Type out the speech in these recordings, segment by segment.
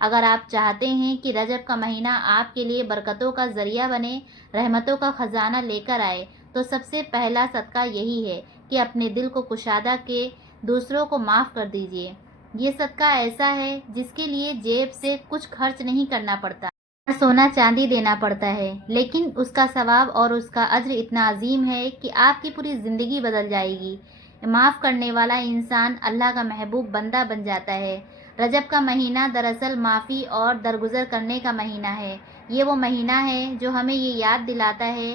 اگر آپ چاہتے ہیں کہ رجب کا مہینہ آپ کے لیے برکتوں کا ذریعہ بنے، رحمتوں کا خزانہ لے کر آئے، تو سب سے پہلا صدقہ یہی ہے کہ اپنے دل کو کشادہ کے دوسروں کو معاف کر دیجیے۔ یہ صدقہ ایسا ہے جس کے لیے جیب سے کچھ خرچ نہیں کرنا پڑتا، نہ سونا چاندی دینا پڑتا ہے، لیکن اس کا ثواب اور اس کا اجر اتنا عظیم ہے کہ آپ کی پوری زندگی بدل جائے گی۔ معاف کرنے والا انسان اللہ کا محبوب بندہ بن جاتا ہے۔ رجب کا مہینہ دراصل معافی اور درگزر کرنے کا مہینہ ہے۔ یہ وہ مہینہ ہے جو ہمیں یہ یاد دلاتا ہے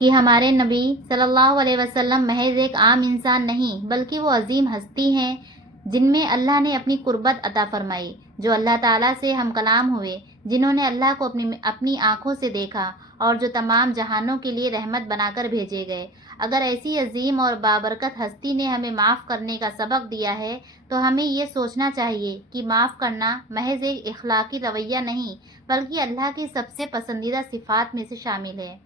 کہ ہمارے نبی صلی اللہ علیہ وسلم محض ایک عام انسان نہیں، بلکہ وہ عظیم ہستی ہیں جن میں اللہ نے اپنی قربت عطا فرمائی، جو اللہ تعالیٰ سے ہم کلام ہوئے، جنہوں نے اللہ کو اپنی آنکھوں سے دیکھا، اور جو تمام جہانوں کے لیے رحمت بنا کر بھیجے گئے۔ اگر ایسی عظیم اور بابرکت ہستی نے ہمیں معاف کرنے کا سبق دیا ہے، تو ہمیں یہ سوچنا چاہیے کہ معاف کرنا محض ایک اخلاقی رویہ نہیں، بلکہ اللہ کی سب سے پسندیدہ صفات میں سے شامل ہے۔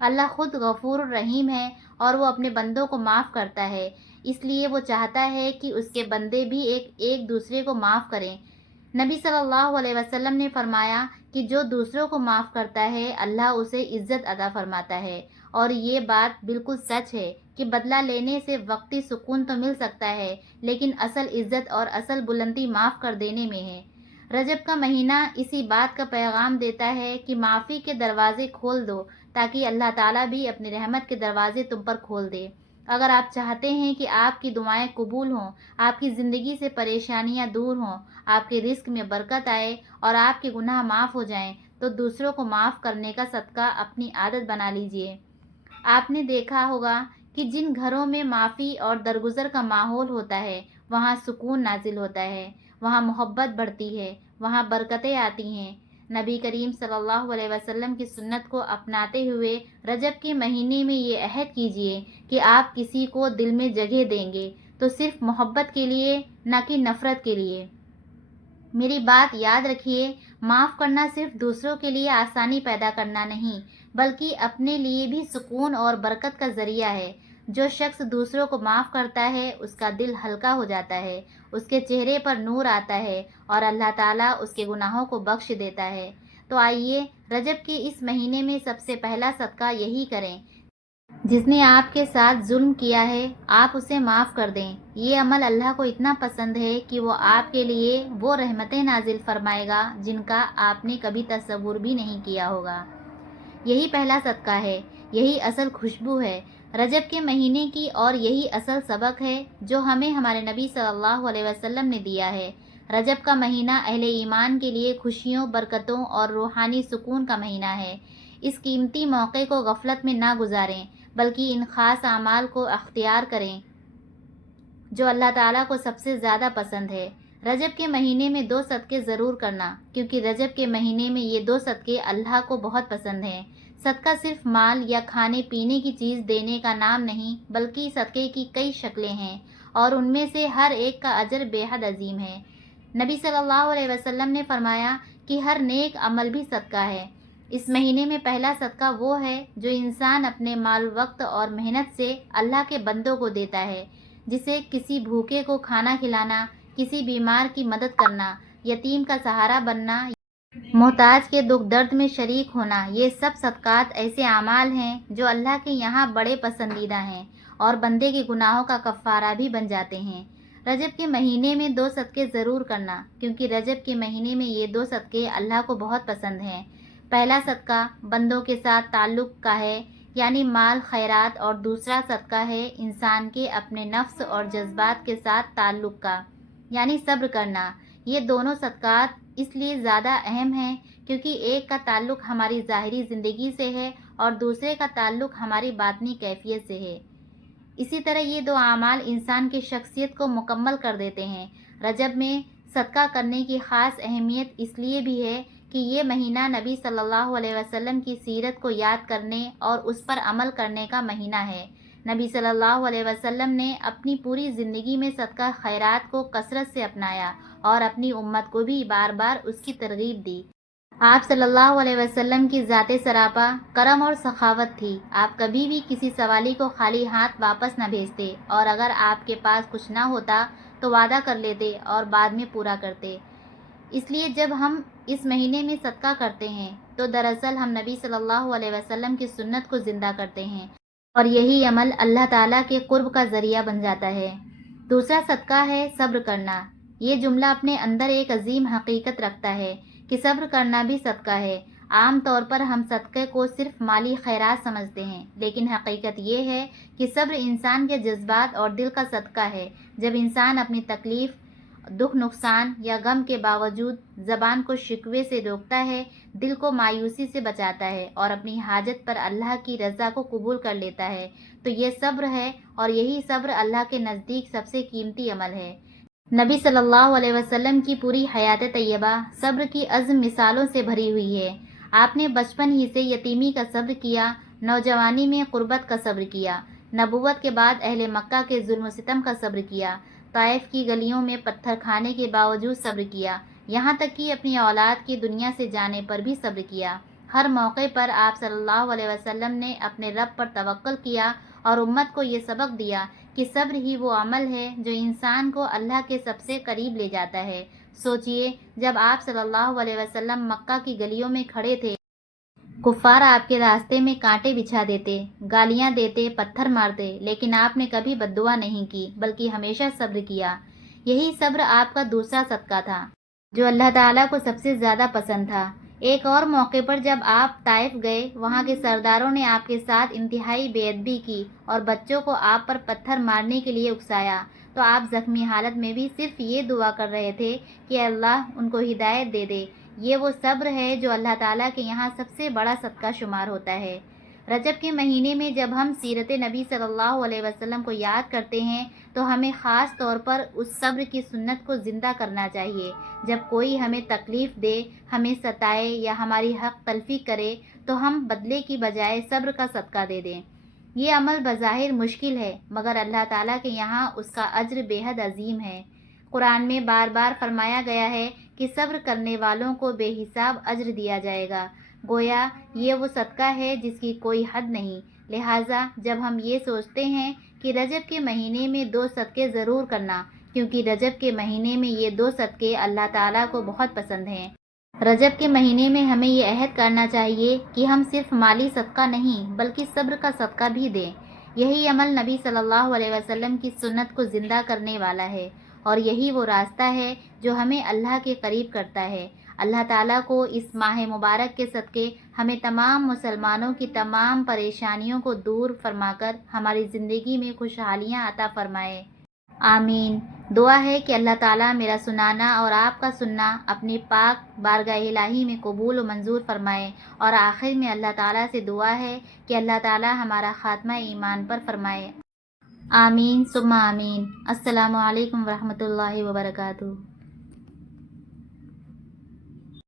اللہ خود غفور الرحیم ہے اور وہ اپنے بندوں کو معاف کرتا ہے، اس لیے وہ چاہتا ہے کہ اس کے بندے بھی ایک دوسرے کو معاف کریں۔ نبی صلی اللہ علیہ وسلم نے فرمایا کہ جو دوسروں کو معاف کرتا ہے اللہ اسے عزت عطا فرماتا ہے، اور یہ بات بالکل سچ ہے کہ بدلہ لینے سے وقتی سکون تو مل سکتا ہے، لیکن اصل عزت اور اصل بلندی معاف کر دینے میں ہے۔ رجب کا مہینہ اسی بات کا پیغام دیتا ہے کہ معافی کے دروازے کھول دو تاکہ اللہ تعالیٰ بھی اپنی رحمت کے دروازے تم پر کھول دے۔ اگر آپ چاہتے ہیں کہ آپ کی دعائیں قبول ہوں، آپ کی زندگی سے پریشانیاں دور ہوں، آپ کے رزق میں برکت آئے اور آپ کے گناہ معاف ہو جائیں، تو دوسروں کو معاف کرنے کا صدقہ اپنی عادت بنا لیجئے۔ آپ نے دیکھا ہوگا کہ جن گھروں میں معافی اور درگزر کا ماحول ہوتا ہے، وہاں سکون نازل ہوتا ہے، وہاں محبت بڑھتی ہے، وہاں برکتیں آتی ہیں۔ نبی کریم صلی اللہ علیہ وسلم کی سنت کو اپناتے ہوئے رجب کے مہینے میں یہ عہد کیجئے کہ آپ کسی کو دل میں جگہ دیں گے تو صرف محبت کے لیے، نہ کہ نفرت کے لیے۔ میری بات یاد رکھیے، معاف کرنا صرف دوسروں کے لیے آسانی پیدا کرنا نہیں، بلکہ اپنے لیے بھی سکون اور برکت کا ذریعہ ہے۔ جو شخص دوسروں کو معاف کرتا ہے اس کا دل ہلکا ہو جاتا ہے، اس کے چہرے پر نور آتا ہے اور اللہ تعالیٰ اس کے گناہوں کو بخش دیتا ہے۔ تو آئیے رجب کے اس مہینے میں سب سے پہلا صدقہ یہی کریں، جس نے آپ کے ساتھ ظلم کیا ہے آپ اسے معاف کر دیں۔ یہ عمل اللہ کو اتنا پسند ہے کہ وہ آپ کے لیے وہ رحمتیں نازل فرمائے گا جن کا آپ نے کبھی تصور بھی نہیں کیا ہوگا۔ یہی پہلا صدقہ ہے، یہی اصل خوشبو ہے رجب کے مہینے کی، اور یہی اصل سبق ہے جو ہمیں ہمارے نبی صلی اللہ علیہ وسلم نے دیا ہے۔ رجب کا مہینہ اہل ایمان کے لیے خوشیوں، برکتوں اور روحانی سکون کا مہینہ ہے۔ اس قیمتی موقع کو غفلت میں نہ گزاریں، بلکہ ان خاص اعمال کو اختیار کریں جو اللہ تعالیٰ کو سب سے زیادہ پسند ہے۔ رجب کے مہینے میں 2 صدقے ضرور کرنا، کیونکہ رجب کے مہینے میں یہ 2 صدقے اللہ کو بہت پسند ہیں۔ صدقہ صرف مال یا کھانے پینے کی چیز دینے کا نام نہیں، بلکہ صدقے کی کئی شکلیں ہیں، اور ان میں سے ہر ایک کا اجر بے حد عظیم ہے۔ نبی صلی اللہ علیہ وسلم نے فرمایا کہ ہر نیک عمل بھی صدقہ ہے۔ اس مہینے میں پہلا صدقہ وہ ہے جو انسان اپنے مال، وقت اور محنت سے اللہ کے بندوں کو دیتا ہے، جسے کسی بھوکے کو کھانا کھلانا، کسی بیمار کی مدد کرنا، یتیم کا سہارا بننا، محتاج کے دکھ درد میں شریک ہونا۔ یہ سب صدقات ایسے اعمال ہیں جو اللہ کے یہاں بڑے پسندیدہ ہیں اور بندے کے گناہوں کا کفارہ بھی بن جاتے ہیں۔ رجب کے مہینے میں 2 صدقے ضرور کرنا، کیونکہ رجب کے مہینے میں یہ 2 صدقے اللہ کو بہت پسند ہیں۔ پہلا صدقہ بندوں کے ساتھ تعلق کا ہے، یعنی مال خیرات، اور دوسرا صدقہ ہے انسان کے اپنے نفس اور جذبات کے ساتھ تعلق کا، یعنی صبر کرنا۔ یہ دونوں صدقات اس لیے زیادہ اہم ہیں کیونکہ ایک کا تعلق ہماری ظاہری زندگی سے ہے اور دوسرے کا تعلق ہماری باطنی کیفیت سے ہے۔ اسی طرح یہ 2 اعمال انسان کی شخصیت کو مکمل کر دیتے ہیں۔ رجب میں صدقہ کرنے کی خاص اہمیت اس لیے بھی ہے کہ یہ مہینہ نبی صلی اللہ علیہ وسلم کی سیرت کو یاد کرنے اور اس پر عمل کرنے کا مہینہ ہے۔ نبی صلی اللہ علیہ وسلم نے اپنی پوری زندگی میں صدقہ خیرات کو کثرت سے اپنایا اور اپنی امت کو بھی بار بار اس کی ترغیب دی۔ آپ صلی اللہ علیہ وسلم کی ذات سراپا کرم اور سخاوت تھی۔ آپ کبھی بھی کسی سوالی کو خالی ہاتھ واپس نہ بھیجتے، اور اگر آپ کے پاس کچھ نہ ہوتا تو وعدہ کر لیتے اور بعد میں پورا کرتے۔ اس لیے جب ہم اس مہینے میں صدقہ کرتے ہیں تو دراصل ہم نبی صلی اللہ علیہ وسلم کی سنت کو زندہ کرتے ہیں، اور یہی عمل اللہ تعالیٰ کے قرب کا ذریعہ بن جاتا ہے۔ دوسرا صدقہ ہے صبر کرنا۔ یہ جملہ اپنے اندر ایک عظیم حقیقت رکھتا ہے کہ صبر کرنا بھی صدقہ ہے۔ عام طور پر ہم صدقے کو صرف مالی خیرات سمجھتے ہیں، لیکن حقیقت یہ ہے کہ صبر انسان کے جذبات اور دل کا صدقہ ہے۔ جب انسان اپنی تکلیف، دکھ، نقصان یا غم کے باوجود زبان کو شکوے سے روکتا ہے، دل کو مایوسی سے بچاتا ہے اور اپنی حاجت پر اللہ کی رضا کو قبول کر لیتا ہے، تو یہ صبر ہے، اور یہی صبر اللہ کے نزدیک سب سے قیمتی عمل ہے۔ نبی صلی اللہ علیہ وسلم کی پوری حیات طیبہ صبر کی عظم مثالوں سے بھری ہوئی ہے۔ آپ نے بچپن ہی سے یتیمی کا صبر کیا، نوجوانی میں غربت کا صبر کیا، نبوت کے بعد اہل مکہ کے ظلم و ستم کا صبر کیا، طائف کی گلیوں میں پتھر کھانے کے باوجود صبر کیا، یہاں تک کہ اپنی اولاد کی دنیا سے جانے پر بھی صبر کیا۔ ہر موقع پر آپ صلی اللہ علیہ وسلم نے اپنے رب پر توکل کیا اور امت کو یہ سبق دیا کہ صبر ہی وہ عمل ہے جو انسان کو اللہ کے سب سے قریب لے جاتا ہے۔ سوچئے، جب آپ صلی اللہ علیہ وسلم مکہ کی گلیوں میں کھڑے تھے، کفار آپ کے راستے میں کانٹے بچھا دیتے، گالیاں دیتے، پتھر مارتے، لیکن آپ نے کبھی بد دعا نہیں کی بلکہ ہمیشہ صبر کیا۔ یہی صبر آپ کا دوسرا صدقہ تھا جو اللہ تعالیٰ کو سب سے زیادہ پسند تھا۔ ایک اور موقع پر جب آپ طائف گئے، وہاں کے سرداروں نے آپ کے ساتھ انتہائی بے ادبی کی اور بچوں کو آپ پر پتھر مارنے کے لیے اکسایا، تو آپ زخمی حالت میں بھی صرف یہ دعا کر رہے تھے کہ اللہ ان کو ہدایت دے دے۔ یہ وہ صبر ہے جو اللہ تعالیٰ کے یہاں سب سے بڑا صدقہ شمار ہوتا ہے۔ رجب کے مہینے میں جب ہم سیرت نبی صلی اللہ علیہ وسلم کو یاد کرتے ہیں تو ہمیں خاص طور پر اس صبر کی سنت کو زندہ کرنا چاہیے۔ جب کوئی ہمیں تکلیف دے، ہمیں ستائے یا ہماری حق تلفی کرے تو ہم بدلے کی بجائے صبر کا صدقہ دے دیں۔ یہ عمل بظاہر مشکل ہے، مگر اللہ تعالیٰ کے یہاں اس کا اجر بے حد عظیم ہے۔ قرآن میں بار بار فرمایا گیا ہے کہ صبر کرنے والوں کو بے حساب اجر دیا جائے گا، گویا یہ وہ صدقہ ہے جس کی کوئی حد نہیں۔ لہٰذا جب ہم یہ سوچتے ہیں کہ رجب کے مہینے میں 2 صدقے ضرور کرنا، کیونکہ رجب کے مہینے میں یہ 2 صدقے اللہ تعالیٰ کو بہت پسند ہیں۔ رجب کے مہینے میں ہمیں یہ عہد کرنا چاہیے کہ ہم صرف مالی صدقہ نہیں بلکہ صبر کا صدقہ بھی دیں۔ یہی عمل نبی صلی اللہ علیہ وسلم کی سنت کو زندہ کرنے والا ہے، اور یہی وہ راستہ ہے جو ہمیں اللہ کے قریب کرتا ہے۔ اللہ تعالیٰ کو اس ماہ مبارک کے صدقے ہمیں تمام مسلمانوں کی تمام پریشانیوں کو دور فرما کر ہماری زندگی میں خوشحالیاں عطا فرمائے۔ آمین۔ دعا ہے کہ اللہ تعالیٰ میرا سنانا اور آپ کا سننا اپنی پاک بارگاہ الہی میں قبول و منظور فرمائے، اور آخر میں اللہ تعالیٰ سے دعا ہے کہ اللہ تعالیٰ ہمارا خاتمہ ایمان پر فرمائے۔ آمین ثم آمین۔ السلام علیکم ورحمۃ اللہ وبرکاتہ۔